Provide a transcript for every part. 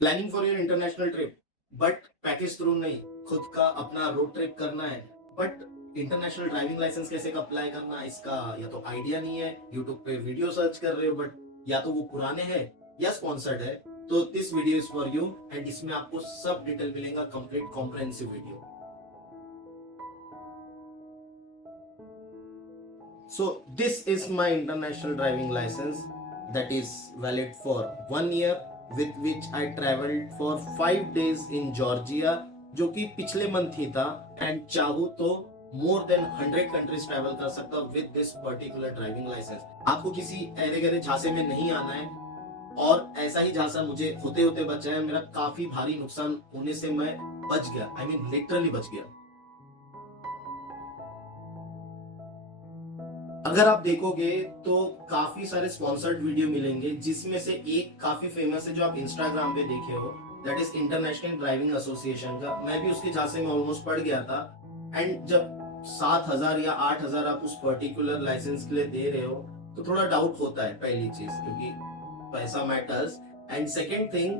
Planning for your international trip, but package through नहीं, खुद का अपना रोड ट्रिप करना है, बट इंटरनेशनल ड्राइविंग लाइसेंस कैसे का अप्लाई करना इसका या तो आइडिया नहीं है, यूट्यूब पे वीडियो सर्च कर रहे हो बट या तो वो पुराने हैं या स्पॉन्सर्ड है, तो this video is for you and इसमें आपको सब डिटेल मिलेगा, complete comprehensive video. So this is my international driving license that is valid for 1 year, with which I traveled for 5 days in Georgia, जो कि पिछले month ही था, and चाहूँ तो मोर देन 100 कंट्रीज ट्रैवल कर सकता हूँ with this particular driving licence. आपको किसी अरे गहरे झांसे में नहीं आना है, और ऐसा ही झांसा मुझे होते होते बचा है, मेरा काफी भारी नुकसान होने से मैं बच गया, आई मीन लिटरली बच गया। अगर आप देखोगे तो काफी सारे स्पॉन्सर्ड वीडियो मिलेंगे, जिसमें से एक काफी फेमस है जो आप इंस्टाग्राम पे देखे हो, that is international driving association का। मैं भी उसके झांसे में ऑलमोस्ट पड़ गया था, एंड जब 7,000 या 8,000 आप उस पर्टिकुलर लाइसेंस के लिए दे रहे हो तो थोड़ा डाउट होता है, पहली चीज, क्योंकि पैसा matters. And second thing,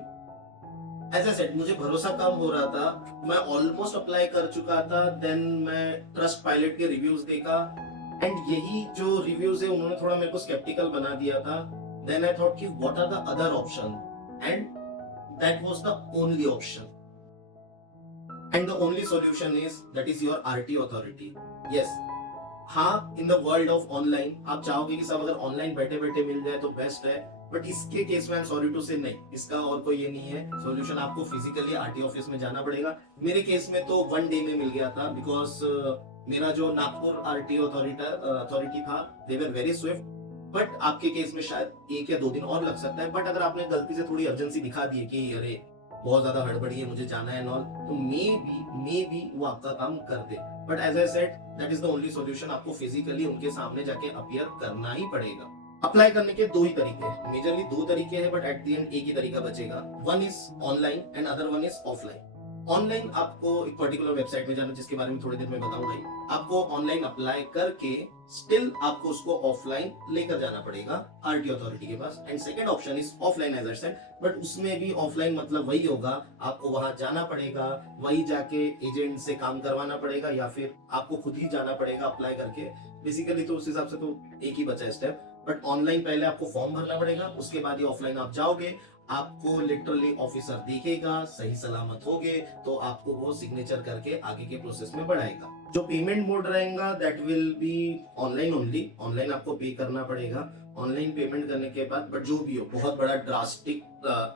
as I said, मुझे भरोसा कम हो रहा था, मैं ऑलमोस्ट अप्लाई कर चुका था, देन मैं ट्रस्ट पायलट के रिव्यूज देखा, एंड यही जो रिव्यूज है उन्होंने थोड़ा मेरे को स्केप्टिकल बना दिया था। देन आई थॉट कि what are the other option, and that was the only option, and the only solution is that is your RTO authority. Yes, हाँ, in the world of online आप चाहोगे कि सब अगर ऑनलाइन बैठे बैठे मिल जाए तो बेस्ट है, बट इसके केस में आई एम सॉरी टू से नहीं, इसका और कोई ये नहीं है सॉल्यूशन, आपको फिजिकली आरटीओ ऑफिस में जाना पड़ेगा। मेरे केस में तो 1 डे में मिल गया था, बिकॉज मेरा जो नागपुर आरटीओ अथॉरिटी था, दे वर वेरी स्विफ्ट, बट आपके केस में शायद 1 या 2 दिन और लग सकता है। बट अगर आपने गलती से थोड़ी अर्जेंसी दिखा दी है कि अरे बहुत ज्यादा हड़बड़ी है, मुझे जाना है नॉल, तो मे बी वो आपका काम कर दे। But as I said, that is the only solution, आपको फिजिकली उनके सामने जाके अपीयर करना ही पड़ेगा। अप्लाई करने के 2 ही तरीके हैं, मेजरली 2 तरीके हैं, बट एट द एंड एक ही तरीका बचेगा। One is online and other one is offline. Online आपको एक पर्टिकुलर वेबसाइट में जाना, जिसके बारे में थोड़ी देर में बताऊंगा ही। आपको ऑनलाइन अप्लाई करके स्टिल आपको उसको ऑफलाइन लेकर जाना पड़ेगा आरटीओ अथॉरिटी के पास। And second option is offline as I said, but उसमें भी ऑफलाइन मतलब वही होगा, आपको वहां जाना पड़ेगा, वही जाके एजेंट से काम करवाना पड़ेगा, या फिर आपको खुद ही जाना पड़ेगा अप्लाई करके। बेसिकली तो उस हिसाब से तो एक ही बचा है स्टेप, बट ऑनलाइन पहले आपको फॉर्म भरना पड़ेगा, उसके बाद ही ऑफलाइन आप जाओगे, आपको लिटरली ऑफिसर देखेगा, सही सलामत होगे तो आपको वो सिग्नेचर करके आगे के प्रोसेस में बढ़ाएगा। जो पेमेंट मोड रहेगा that will be online only, online आपको पे करना पड़ेगा। ऑनलाइन पेमेंट करने के बाद, बट जो भी हो, बहुत बड़ा ड्रास्टिक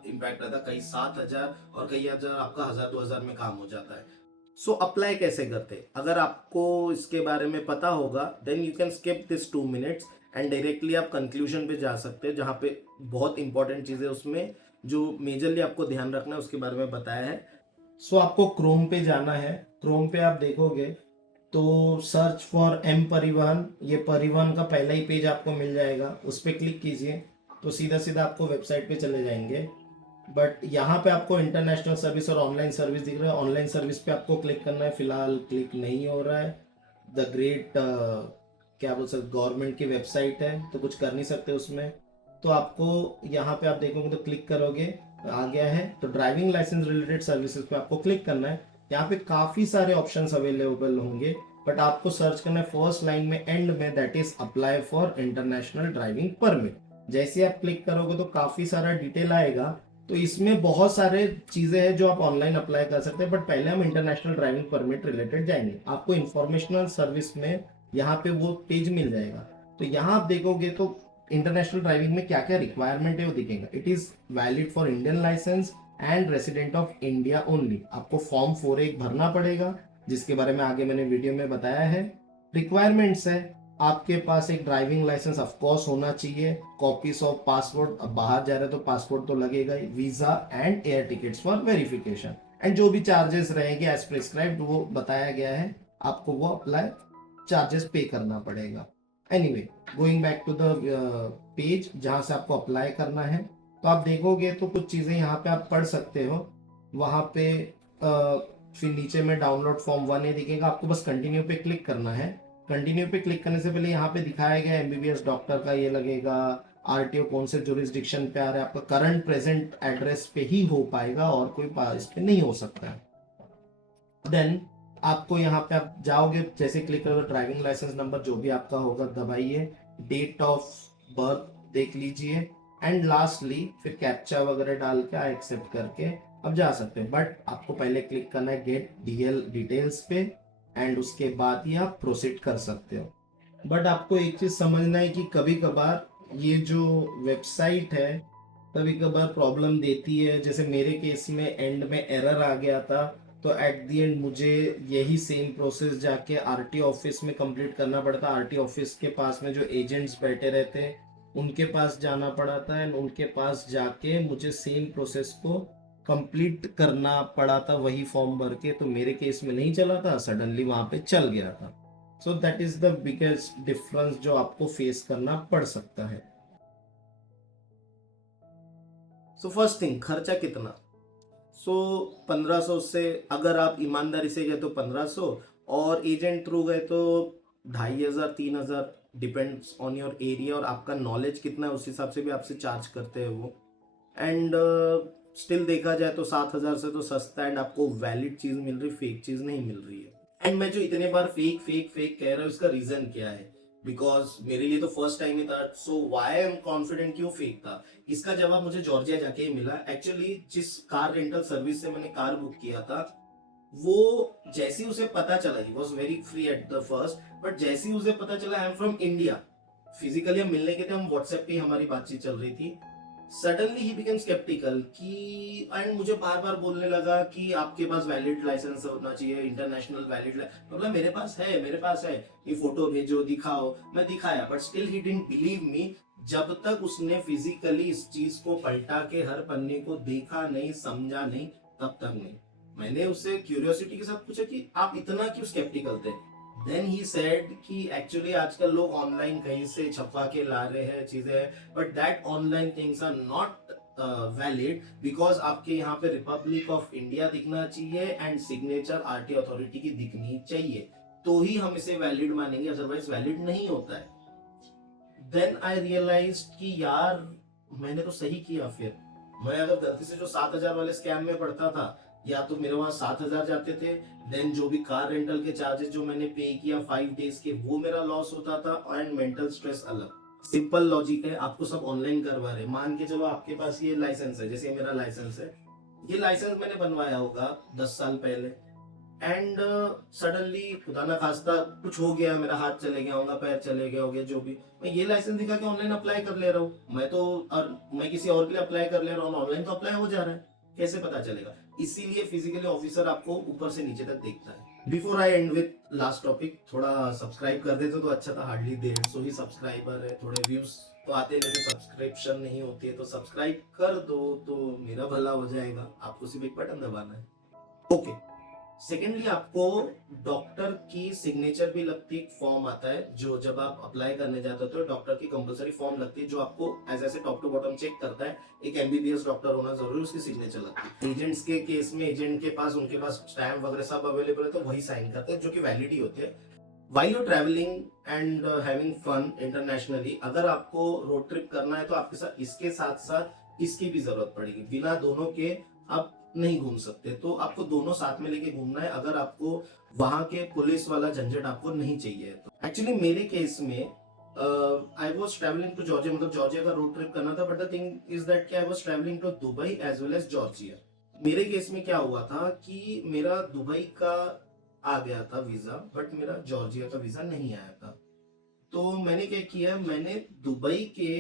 इम्पैक्ट रहता है, कई 7,000 और कई हजार आपका 1,000-2,000 में काम हो जाता है। सो अप्लाई कैसे करते, अगर आपको इसके बारे में पता होगा then you can skip this 2 minutes and directly आप कंक्लूजन पे जा सकते हैं, जहाँ पे बहुत इंपॉर्टेंट चीजें उसमें जो मेजरली आपको ध्यान रखना है उसके बारे में बताया है। सो आपको क्रोम पे जाना है, क्रोम पे आप देखोगे तो सर्च फॉर एम परिवहन, ये परिवहन का पहला ही पेज आपको मिल जाएगा, उस पर क्लिक कीजिए तो सीधा सीधा आपको वेबसाइट पे चले जाएंगे। बट यहाँ पे आपको इंटरनेशनल सर्विस और ऑनलाइन सर्विस दिख रहा है, ऑनलाइन सर्विस पे आपको क्लिक करना है, फिलहाल क्लिक नहीं हो रहा है। द ग्रेट क्या बोल सकते, गवर्नमेंट की वेबसाइट है तो कुछ कर नहीं सकते उसमें, तो आपको यहाँ पे आप देखोगे तो क्लिक करोगे, आ गया है, तो ड्राइविंग लाइसेंस रिलेटेड सर्विसेज पे आपको क्लिक करना है। यहाँ पे काफी सारे ऑप्शंस अवेलेबल होंगे, बट आपको सर्च करना है फर्स्ट लाइन में एंड में, that is apply for international driving permit. जैसे आप क्लिक करोगे तो काफी सारा डिटेल आएगा, तो इसमें बहुत सारे चीजें हैं जो आप ऑनलाइन अप्लाई कर सकते हैं, बट पहले हम इंटरनेशनल ड्राइविंग परमिट रिलेटेड जाएंगे। आपको इंफॉर्मेशनल सर्विस में यहाँ पे वो पेज मिल जाएगा, तो यहाँ आप देखोगे तो इंटरनेशनल ड्राइविंग में क्या क्या रिक्वायरमेंट है वो दिखेगा। It is valid for Indian licence and resident of India only. आपको फॉर्म 4 भरना पड़ेगा, जिसके बारे में आगे मैंने वीडियो में बताया है। रिक्वायरमेंट्स है, आपके पास एक ड्राइविंग लाइसेंस ऑफ कोर्स होना चाहिए, कॉपीज ऑफ पासपोर्ट, अब बाहर जा रहे तो पासपोर्ट तो लगेगा ही, visa and air tickets for verification, and जो भी चार्जेस रहेंगे एज प्रिस्क्राइब्ड वो बताया गया है, आपको वो अप्लाई चार्जेस पे करना पड़ेगा। Anyway, going back to the page जहां से आपको अप्लाई करना है, तो आप देखोगे तो कुछ चीजें यहाँ पे आप पढ़ सकते हो। वहां पे फिर नीचे में डाउनलोड फॉर्म 1A दिखेगा, आपको बस कंटिन्यू पे क्लिक करना है। कंटिन्यू पे क्लिक करने से पहले यहाँ पे दिखाया गया एमबीबीएस डॉक्टर का ये लगेगा, आरटीओ कौन से जुरिस्डिक्शन पे आ रहा है, आपका करंट प्रेजेंट एड्रेस पे ही हो पाएगा और कोई इस पे नहीं हो सकता है। देन आपको यहाँ पे आप जाओगे, जैसे क्लिक करोगे ड्राइविंग लाइसेंस नंबर जो भी आपका होगा दबाइए, डेट ऑफ बर्थ देख लीजिए, एंड लास्टली फिर कैप्चा वगैरह डाल के एक्सेप्ट करके अब जा सकते हैं। बट आपको पहले क्लिक करना है गेट डीएल डिटेल्स पे, एंड उसके बाद ही आप प्रोसीड कर सकते हो। बट आपको एक चीज समझना है कि कभी कभार ये जो वेबसाइट है कभी कभार प्रॉब्लम देती है। जैसे मेरे केस में एंड में एरर आ गया था, तो एट दी एंड मुझे यही सेम प्रोसेस जाके आरटीओ ऑफिस में कंप्लीट करना पड़ता। आरटीओ ऑफिस के पास में जो एजेंट्स बैठे रहते हैं उनके पास जाना पड़ा था, एंड उनके पास जाके मुझे सेम प्रोसेस को कंप्लीट करना पड़ा था वही फॉर्म भर के। तो मेरे केस में नहीं चला था, सडनली वहां पे चल गया था। So that is the biggest difference जो आपको फेस करना पड़ सकता है। सो फर्स्ट थिंग, खर्चा कितना? सो 1500 से अगर आप ईमानदारी से गए तो 1500, और एजेंट थ्रू गए तो 2500 3000, डिपेंड्स ऑन योर एरिया और आपका नॉलेज कितना है, उस हिसाब से भी आपसे चार्ज करते हैं वो। एंड स्टिल देखा जाए तो 7000 से तो सस्ता, एंड आपको वैलिड चीज मिल रही, फेक चीज नहीं मिल रही है। एंड मैं जो इतने बार फेक फेक फेक कह रहा हूँ, इसका रीजन क्या है? बिकॉज मेरे लिए तो फर्स्ट टाइम ही था, सो वाई आई एम कॉन्फिडेंट क्यों फेक था, इसका जवाब मुझे जॉर्जिया जाके ही मिला। एक्चुअली जिस कार रेंटल सर्विस से मैंने कार बुक किया था, वो जैसे ही उसे पता चला, he was very free at the first, but जैसे ही उसे पता चला I am from India, physically हम मिलने के थे, हम व्हाट्सएप पे हमारी बातचीत चल रही थी, सडनली ही बिकम स्केप्टिकल कि, एंड मुझे बार बार बोलने लगा कि आपके पास वैलिड लाइसेंस होना चाहिए, इंटरनेशनल वैलिड। मतलब मेरे पास है, ये फोटो भेजो, दिखाओ। मैं दिखाया, but still he didn't believe me. जब तक उसने फिजिकली इस चीज को पलटा के हर पन्ने को देखा नहीं, समझा नहीं, तब तक नहीं। मैंने उससे क्यूरियोसिटी के साथ पूछा कि आप इतना क्यों स्केप्टिकल थे? देन ही सेड कि एक्चुअली आजकल लोग ऑनलाइन कहीं से छपवा के ला रहे हैं चीजें, but that online things are not valid, because आपके यहाँ पे रिपब्लिक ऑफ इंडिया दिखना चाहिए एंड सिग्नेचर आरटी अथॉरिटी की दिखनी चाहिए, तो ही हम इसे वैलिड मानेंगे, अदरवाइज वैलिड नहीं होता है। देन आई रियलाइज कि यार मैंने तो सही किया। फिर मैं अगर गलती से जो 7000 वाले स्कैम में पड़ता था, या तो मेरे वहां 7000 जाते थे, देन जो भी कार रेंटल के चार्जेस जो मैंने पे किया 5 डेज के, वो मेरा लॉस होता था, एंड मेंटल स्ट्रेस अलग। सिंपल लॉजिक है, आपको सब ऑनलाइन करवा रहे, मान के चलो आपके पास ये लाइसेंस है, जैसे मेरा लाइसेंस है, ये लाइसेंस मैंने बनवाया होगा 10 साल पहले, एंड सडनली खुदा ना खास्ता कुछ हो गया, मेरा हाथ चले गया होगा, पैर चले गए होंगे, जो भी, मैं ये लाइसेंस दिखा के ऑनलाइन अप्लाई कर ले रहा हूँ, मैं तो, और मैं किसी और के लिए अप्लाई कर ले रहा हूँ, ऑनलाइन तो अप्लाई हो जा रहा है, कैसे पता चलेगा? इसीलिए फिजिकली ऑफिसर आपको ऊपर से नीचे तक देखता है। Before I and with last topic, थोड़ा सब्सक्राइब कर देते तो अच्छा था, हार्डली 150 ही सब्सक्राइबर है, थोड़े व्यूज तो आते, लेकिन सब्सक्रिप्शन नहीं होती है, तो सब्सक्राइब कर दो तो मेरा भला हो जाएगा, आपको सिर्फ एक बटन दबाना है। ओके, सेकेंडली आपको डॉक्टर की सिग्नेचर भी लगती है, फॉर्म आता है जो जब आप अप्लाई करने जाते हो तो डॉक्टर की कंपलसरी फॉर्म लगती है, जो आपको एज ऐसे टॉप टू बॉटम चेक करता है। एक एमबीबीएस डॉक्टर होना जरूरी, उसकी सिग्नेचर लगती है। एजेंट्स के केस में एजेंट के पास, उनके पास स्टैम्प वगैरह सब अवेलेबल है, तो वही साइन करते हैं, जो कि वैलिड ही होती है। While you're traveling and having fun internationally, अगर आपको रोड ट्रिप करना है तो आपके साथ इसके साथ साथ इसकी भी जरूरत पड़ेगी। बिना दोनों के आप नहीं घूम सकते, तो आपको दोनों साथ में लेके घूमना है, अगर आपको वहां के पुलिस वाला झंझट आपको नहीं चाहिए। तो एक्चुअली मेरे केस में I was travelling to Georgia, मतलब जॉर्जिया का रोड ट्रिप करना था, but the thing is that I was travelling to Dubai as well as Georgia. मेरे केस में क्या हुआ था कि मेरा दुबई का आ गया था वीजा, बट मेरा जॉर्जिया का वीजा नहीं आया था। तो मैंने क्या किया, मैंने दुबई के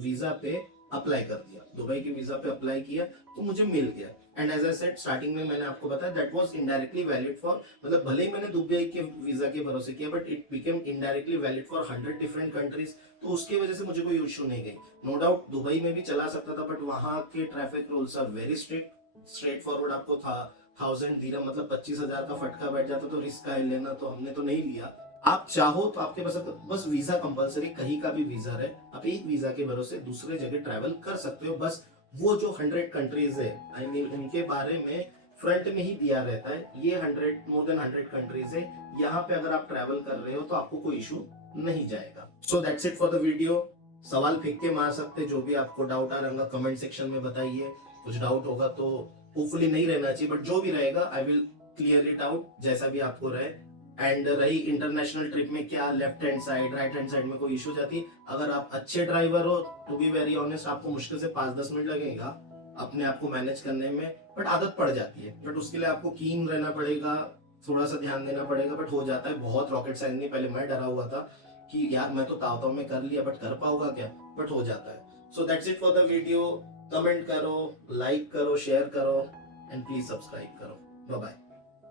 वीजा पे अप्लाई कर दिया, दुबई के वीजा पे अप्लाई किया तो मुझे मिल गया। And as I said starting में मैंने आपको बताया that was indirectly valid for, मतलब भले ही मैंने दुबई के वीजा के भरोसे किया, but it became indirectly valid for 100 different countries, तो उसकी वजह से मुझे कोई इशू नहीं गई। नो डाउट दुबई में भी चला सकता था, बट वहां के traffic rules are very straightforward. आपको था 1000 दिरहम मतलब 25,000 का फटका बैठ जाता, तो रिस्क का लेना, तो हमने तो नहीं लिया। आप चाहो तो आपके पास बस वीजा कंपलसरी, कहीं का भी वीजा है, आप एक वीजा के भरोसे दूसरे जगह ट्रैवल कर सकते हो। बस वो जो 100 कंट्रीज है, आई मीन उनके बारे में फ्रंट में ही दिया रहता है, ये 100 मोर देन 100 कंट्रीज है, यहाँ पे अगर आप ट्रैवल कर रहे हो तो आपको कोई इशू नहीं जाएगा। सो that's it for the video. सवाल फेंक के मार सकते, जो भी आपको डाउट आ रहा होगा कमेंट सेक्शन में बताइए। कुछ डाउट होगा तो होपफुली नहीं रहना चाहिए, बट जो भी रहेगा I will clear it out जैसा भी आपको रहे। एंड रही इंटरनेशनल ट्रिप में क्या left hand side right hand side में कोई इशू जाती है, अगर आप अच्छे ड्राइवर हो टू बी वेरी ऑनेस्ट आपको मुश्किल से 5-10 मिनट लगेगा अपने आप को मैनेज करने में, बट आदत पड़ जाती है। बट उसके लिए आपको कीन रहना पड़ेगा, थोड़ा सा ध्यान देना पड़ेगा, बट हो जाता है। बहुत रॉकेट साइंस नहीं, पहले मैं डरा हुआ था कि यार मैं तो ताव में कर लिया बट कर पाऊंगा क्या, बट हो जाता है। So that's it for the video. Comment करो, लाइक करो, शेयर करो एंड प्लीज सब्सक्राइब करो। Bye bye.